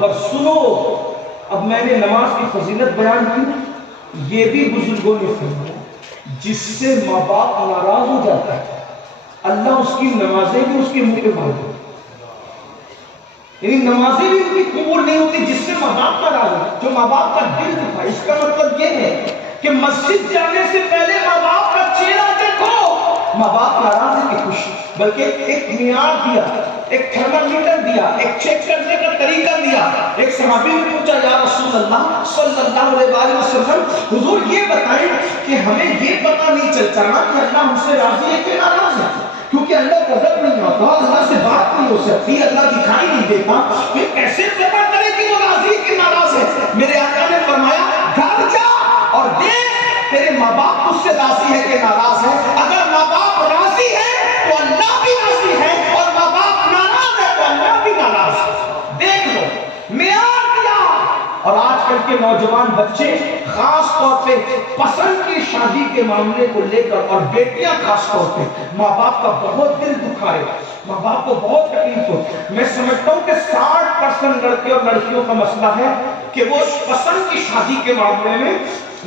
پر سنو، اب میں نے نماز کی فضیلت بیان کی، یہ بھی بزرگوں نے فرمایا جس سے ماں باپ ناراض ہو جاتا ہے اللہ اس کی نمازیں بھی اس کے منہ پہ مار دیتا ہے، یعنی نمازیں بھی ان کی قبول نہیں ہوتی جس سے ماں باپ ناراض ہو، جو ماں باپ کا دل دکھا۔ اس کا مطلب یہ ہے کہ مسجد جانے سے پہلے ماں باپ کا چہرہ دیکھو، ماں باپ ناراض ہے کہ خوش، بلکہ ایک معیار دیا، ایک تھرمامیٹر دیا، ایک چیک کرنے کا طریقہ دیا۔ ایک صحابی نے پوچھا یا رسول اللہ صلی اللہ علیہ وسلم، حضور یہ بتائیں کہ ہمیں یہ پتہ نہیں چلتا نا کہ اللہ ہم سے راضی ہے کہ ناراض ہے، کیونکہ اللہ غضب نہیں ہوتا، اللہ سے بات نہیں ہو سکتی، اللہ دکھائی نہیں دیتا، پھر کیسے پتہ کرے کہ وہ راضی ہے کہ ناراض ہے؟ میرے آقا نے فرمایا گھر جا اور دیکھ تیرے ماں باپ تجھ سے راضی ہے کہ ناراض ہے۔ اگر ماں باپ راضی ہے تو اللہ بھی راضی ہے، اور ماں باپ ناراض ہے تو اللہ بھی ناراض ہے۔ دیکھ لو معیار دیا۔ اور آج کل کے نوجوان بچے خاص طور پہ پسند کی شادی کے معاملے کو لے کر، اور بیٹیاں خاص طور پہ، ماں باپ کا بہت دل دکھائے، ماں باپ کو بہت تکلیف ہو۔ میں سمجھتا ہوں کہ 60% لڑکے اور لڑکیوں کا مسئلہ ہے کہ وہ پسند کی شادی کے معاملے میں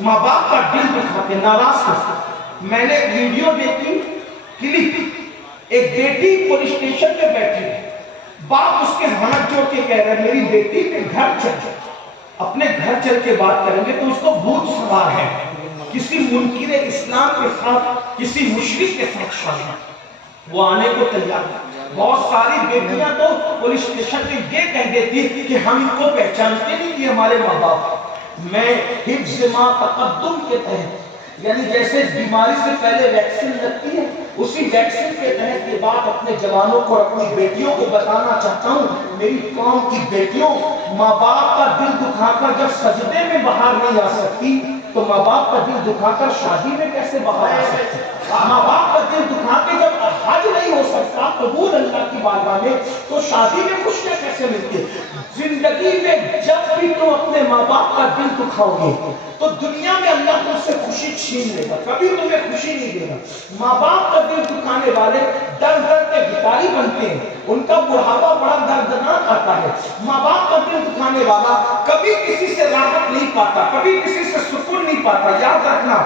ماں باپ کا دل دکھاتے، ناراض کرتے۔ میں نے ویڈیو دیکھی، کلپ، ایک بیٹی پولیس اسٹیشن پہ بیٹھی ہے، باپ اس کے ہاتھ جوڑ کے کہہ رہے ہیں میری بیٹی کے گھر چل، اپنے گھر چل کے بات کریں گے تو اس کو بھوت سوار ہے، کسی منکر اسلام کے ساتھ، کسی مشرک کے ساتھ شادی، وہ آنے کو تیار ہے۔ بہت ساری بیٹیاں تو پولیس اسٹیشن پہ یہ کہہ دیتی کہ ہم ان کو پہچانتے نہیں کہ ہمارے ماں باپ۔ میں حفظ ما تقدم کے تحت، یعنی جیسے بیماری سے پہلے ویکسین لگتی ہے، اسی ویکسین کے تحت یہ بات اپنے جوانوں کو اور اپنی بیٹیوں کو بتانا چاہتا ہوں، میری قوم کی بیٹیوں، ماں باپ کا دل دکھا کر جب سجدے میں باہر نہیں آ سکتی تو ماں باپ کا دل دکھا کر شادی میں کیسے باہر آ سکتی؟ ماں باپ کا دل دکھا کے جب حج نہیں ہو سکتا قبول اللہ کی بارگاہ میں تو شادی میں خوشیاں کیسے ملتی؟ زندگی میں جب بھی تم اپنے ماں باپ کا دل دکھاؤ گے تو دنیا میں اللہ تم سے خوشی چھین لے گا، کبھی تمہیں خوشی نہیں دے گا۔ ماں باپ کا دل دکھانے والے در در کے بھکاری بنتے ہیں، ان کا بڑھاپا بڑا دردناک آتا ہے۔ ماں باپ کا دل دکھانے والا کبھی کسی سے راحت نہیں پاتا، کبھی کسی سے سکون نہیں پاتا۔ یاد رکھنا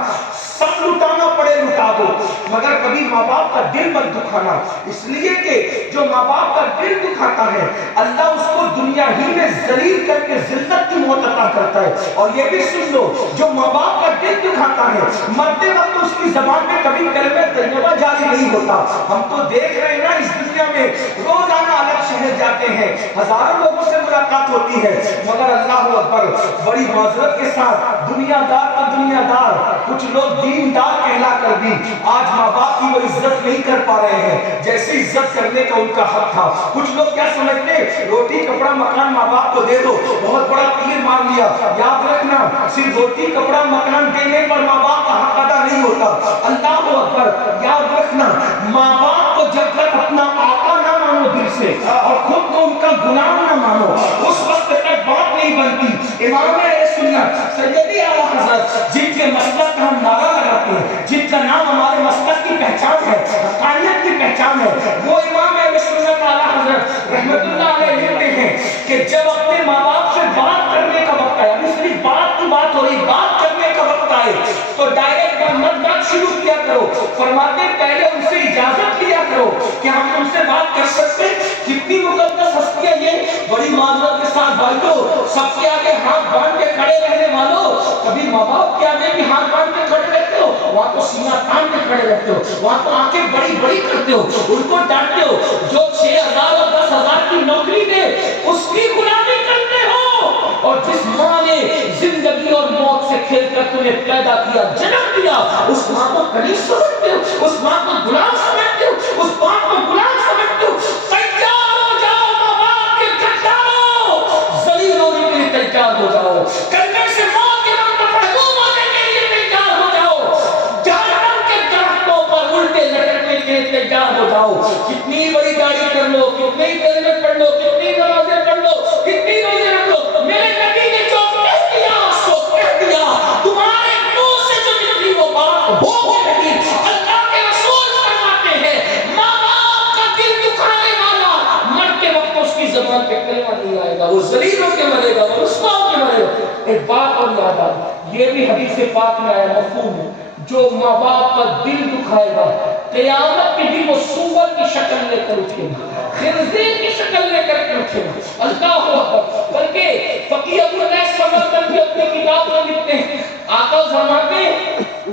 سب لٹانا پڑے لٹا دو، مگر کبھی ماں باپ کا دل مت دکھانا، اس لیے کہ جو ماں باپ کا دل دکھاتا ہے اللہ اس کو دنیا ہی میں ذلیل کر کے ذلت کی موت عطا کرتا ہے۔ اور یہ بھی سن لو جو ماں باپ کا دل دکھاتا ہے مرتے وقت اس کی زبان میں کبھی کلمہ طیبہ جاری نہیں ہوتا۔ ہم تو دیکھ رہے ہیں نا اس دنیا میں روزانہ الگ شہر جاتے ہیں، ہزاروں لوگوں سے ملاقات ہوتی ہے، مگر اللہ اکبر بڑی معذرت کے ساتھ دنیا دار کا دنیا دار، کچھ لوگ دیندار کہلا کر بھی آج ماں باپ کی وہ عزت نہیں کر پا رہے ہیں جیسے عزت کرنے کا ان کا حق تھا۔ کچھ لوگ کیا سمجھتے روٹی کپڑا مکان ماں باپ کو دے دو بہت بڑا تیر مار لیا۔ یاد رکھنا صرف روٹی کپڑا مکان دینے پر ماں باپ کا حق ادا نہیں ہوتا۔ اللہ اکبر، یاد رکھنا ماں باپ کو جب تک اپنا آقا نہ مانو دل سے اور خود کو ان کا غلام نہ مانو اس وقت تک بات نہیں بنتی۔ امام اہل سنت سیدی اعلیٰ حضرت جن کے مسلک کا ہم نعرہ لگاتے ہیں، جن کا نام ہمارے مسلک کی پہچان ہے، حقانیت کی پہچان ہے، وہ امام اہل سنت اعلیٰ حضرت رحمت اللہ علیہ لکھتے ہیں کہ جب اپنے ماں باپ سے بات کرنے کا وقت آئے، ابھی صرف بات کی بات ہو رہی، بات کرنے کا وقت آئے تو ڈائریکٹ بات شروع کیا کرو، فرماتے پہلے ان سے اجازت لیا کرو کہ ہم ان سے بات کر سکتے۔ کتنی مقدس ہستی ہے یہ، بڑی معذرت کے ساتھ بھائیو، سب کے آگے ہاتھ باندھ کے کھڑے رہنے والوں، کبھی ماں باپ کے آگے بھی ہاتھ باندھ کے کھڑے رہتے ہو؟ وہاں تو سینہ تان کے کھڑے رہتے ہو، وہاں تو آنکھیں بڑی بڑی کرتے ہو، ان کو ڈانٹتے ہو، جو 6,000 اور 10,000 کی نوکری دے اس کی غلامی کرتے ہو، اور جس ماں نے زندگی اور موت سے کھیل کر تمہیں پیدا کیا، جنم دیا، اس ماں کو کنیز سمجھتے ہو، اس ماں کو غلام سمجھتے ہو، اس باپ کو غلام سمجھتے ہو۔ تیار ہو جاؤ ماں باپ کے گداروں، ذلیل ہونے کے لیے تیار ہو جاؤ، کلمے سے موت کے وقت محروم ہونے کے لیے تیار ہو جاؤ، جہنم کے درختوں پر الٹے لٹکنے کے لیے تیار ہو جاؤ۔ کتنی بڑی داڑھی کر لو، کتنے کلمے پڑھ لو، کتنی نمازیں پڑھ لو، کتنی روزے رکھ لو، میرے نبی نے جو کہہ دیا سو کہہ دیا، تمہارے منہ سے جو نکلی وہ بات ہوگی نہیں۔ اللہ کے رسول فرماتے ہیں ماں باپ کا دل دکھانے والا مرتے وقت اس کی زبان پہ کلمہ نہیں آئے گا۔ گا، وہ ذلیل ہو کے مرے گا، وہ رسوا ہو کے مرے گا۔ ایک بات اور یاد آ، یہ بھی حدیث پاک میں آیا مفہوم ہے، جو ماں باپ کا دل دکھائے گا قیامت کے دن وہ سور کی شکل لے کر اٹھے گا، خنزیر کی شکل لے کر کے اٹھے گا۔ اللہ اکبر۔ بلکہ فقیہ ابو انیس سمرقندی اپنی کتاب میں لکھتے ہیں، آقا فرماتے ہیں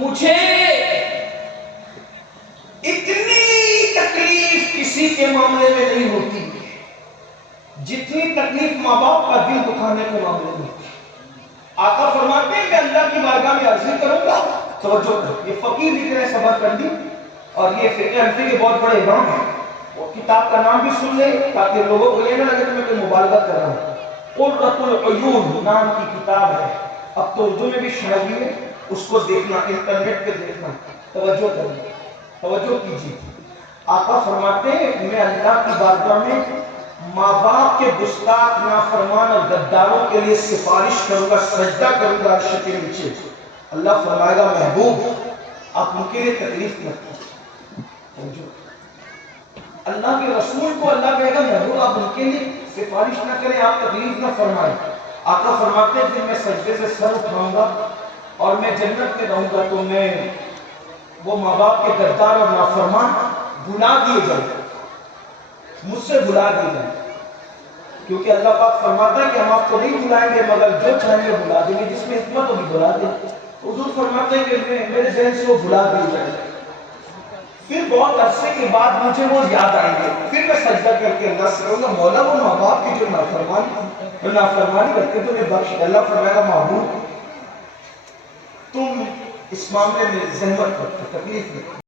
مجھے اتنی تکلیف کسی کے معاملے میں نہیں ہوتی جتنی تکلیف ماں باپ کا دل دکھانے کے معاملے میں ہوتی۔ آقا فرماتے ہیں میں اللہ کی بارگاہ میں عرضی کروں گا، توجہ کرو، یہ فقیر لکھ رہے ہیں سمرقندی اور یہ فقہ حنفی کے بہت بڑے امام ہیں، وہ کتاب کا نام بھی سن لیں تاکہ لوگوں کو یہ نہ لگے کہ میں کوئی مبالغہ کر رہا ہوں۔ قرۃ العیون نام کی کتاب ہے، اب تو اردو میں بھی شائع ہوئی ہے، اس کو دیکھنا، انٹرنیٹ پہ دیکھنا، توجہ کرنا، توجہ کیجیے۔ آقا فرماتے ہیں میں اللہ کی بارگاہ میں ماں باپ کے گستاخ نافرمان اور غداروں کے لیے سفارش کروں گا، سجدہ کروں گا عرش کے نیچے۔ اللہ فرمائے گا محبوب آپ ان کے لیے تکلیف نہ کریں۔ اللہ کے رسول کو اللہ کہے گا محبوب آپ ان کے لیے سفارش نہ کریں، آپ تکلیف نہ فرمائیں۔ آقا فرماتے ہیں پھر میں سجدے سے سر اٹھاؤں گا اور میں جنت میں رہوں گا تو میں وہ ماں باپ کے غدار اور نافرمان بھلا دیے جائیں، مجھ سے بھلا دیے جائیں، کیونکہ اللہ پاک فرماتا ہے کہ ہم آپ کو نہیں بھلائیں گے مگر جو چاہیں گے بھلا دیں گے، جس میں حکمت ہوگی بھلا دیں گے۔ حضور فرماتے ہیں کہ میرے ذہن سے وہ بھلا دیے جائیں، پھر بہت عرصے کے بعد مجھے وہ یاد آئیں گے، پھر میں سجدہ کر کے اللہ سے کہوں گا مولا وہ ماں باپ کی جو نافرمانی کرتے تو انہیں بخش۔ اللہ فرمائے گا محبوب تم اس معاملے میں زحمت کرتے، تکلیف نہیں۔